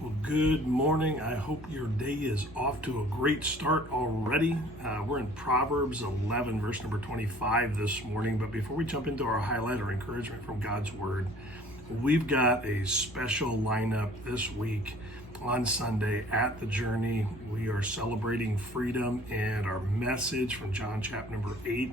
Well, good morning. I hope your day is off to a great start already. We're in Proverbs 11, verse number 25 this morning. But before we jump into our highlight or encouragement from God's Word, we've got a special lineup this week on Sunday at the Journey. We are celebrating freedom, and our message from John chapter number 8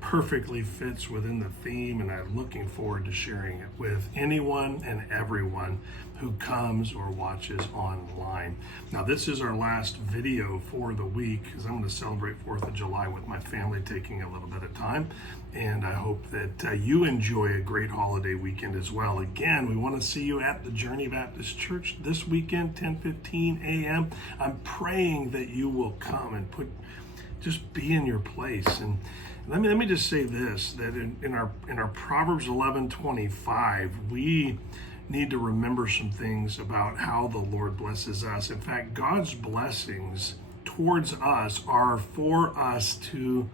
perfectly fits within the theme, and I'm looking forward to sharing it with anyone and everyone who comes or watches online. Now, this is our last video for the week because I'm going to celebrate 4th of July with my family, taking a little bit of time, and I hope that you enjoy a great holiday weekend as well. Again, we want to see you at the Journey Baptist Church this weekend, 10:15 a.m. I'm praying that you will come and just be in your place. And let me just say this, that in our Proverbs 11:25, we need to remember some things about how the Lord blesses us. In fact, God's blessings towards us are for us to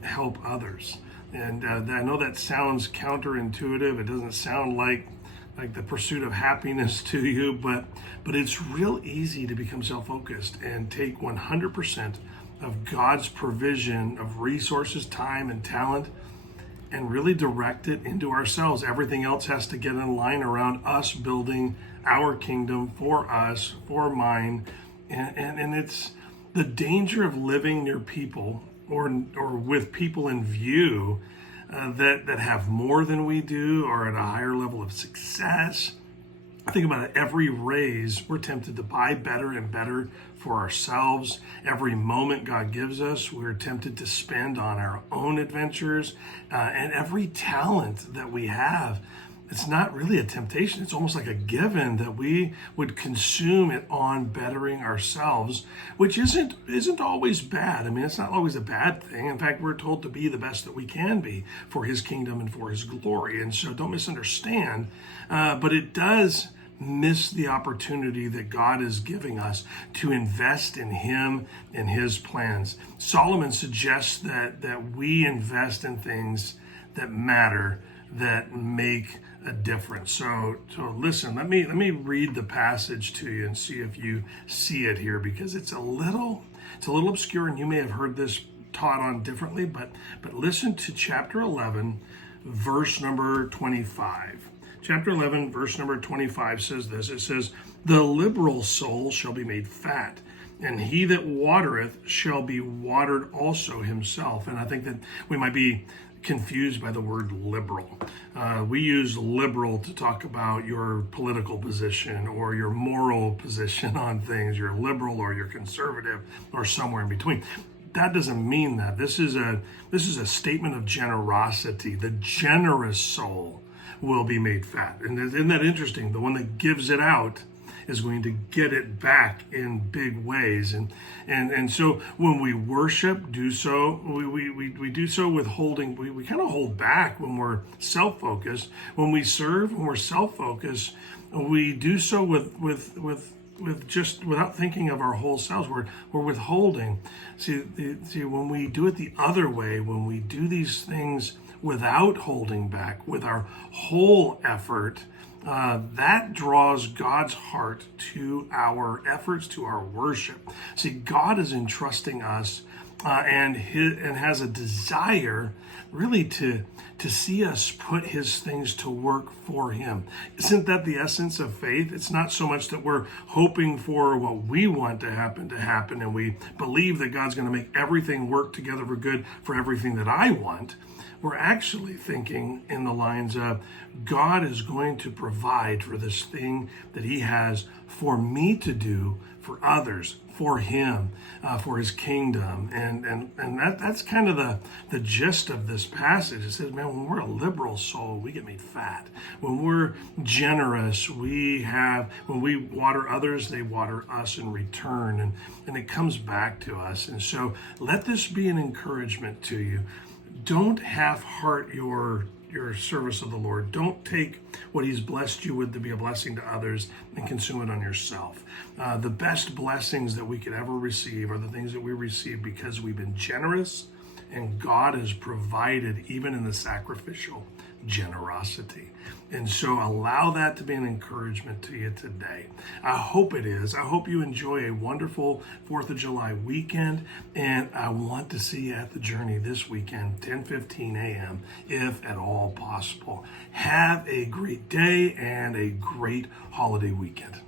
help others. And I know that sounds counterintuitive. It doesn't sound like the pursuit of happiness to you, but it's real easy to become self-focused and take 100% of God's provision of resources, time, and talent, and really direct it into ourselves. Everything else has to get in line around us building our kingdom for us, for mine. And it's the danger of living near people or with people in view that have more than we do or at a higher level of success. I think about it, every raise, we're tempted to buy better and better for ourselves. Every moment God gives us, we're tempted to spend on our own adventures. And every talent that we have, it's not really a temptation. It's almost like a given that we would consume it on bettering ourselves, which isn't always bad. I mean, it's not always a bad thing. In fact, we're told to be the best that we can be for His kingdom and for His glory. And so don't misunderstand, but it does miss the opportunity that God is giving us to invest in Him and His plans. Solomon suggests that we invest in things that matter, that make a difference. So listen, let me read the passage to you and see if you see it here, because it's a little obscure and you may have heard this taught on differently, but listen to chapter 11, verse number 25. Chapter 11, verse number 25 says this. It says, "The liberal soul shall be made fat, and he that watereth shall be watered also himself." And I think that we might be confused by the word liberal. We use liberal to talk about your political position or your moral position on things. You're liberal or you're conservative or somewhere in between. That doesn't mean that. This is a statement of generosity. The generous soul will be made fat. And isn't that interesting? The one that gives it out is going to get it back in big ways. And so when we worship, do so, we do so with holding, we kind of hold back when we're self-focused. When we serve, when we're self-focused, we do so with just without thinking of our whole selves. We're withholding. See, when we do it the other way, when we do these things without holding back, with our whole effort, that draws God's heart to our efforts, to our worship. See, God is entrusting us and has a desire really to see us put His things to work for Him. Isn't that the essence of faith? It's not so much that we're hoping for what we want to happen, and we believe that God's going to make everything work together for good for everything that I want. We're actually thinking in the lines of, God is going to provide for this thing that He has for me to do for others, for Him, for His kingdom. And that's kind of the gist of this passage. It says, man, when we're a liberal soul, we get made fat. When we're generous, when we water others, they water us in return. And it comes back to us. And so let this be an encouragement to you. Don't half-heart your service of the Lord. Don't take what He's blessed you with to be a blessing to others and consume it on yourself. The best blessings that we could ever receive are the things that we receive because we've been generous and God has provided even in the sacrificial generosity. And so allow that to be an encouragement to you today. I hope it is. I hope you enjoy a wonderful 4th of July weekend. And I want to see you at the Journey this weekend, 10:15 a.m., if at all possible. Have a great day and a great holiday weekend.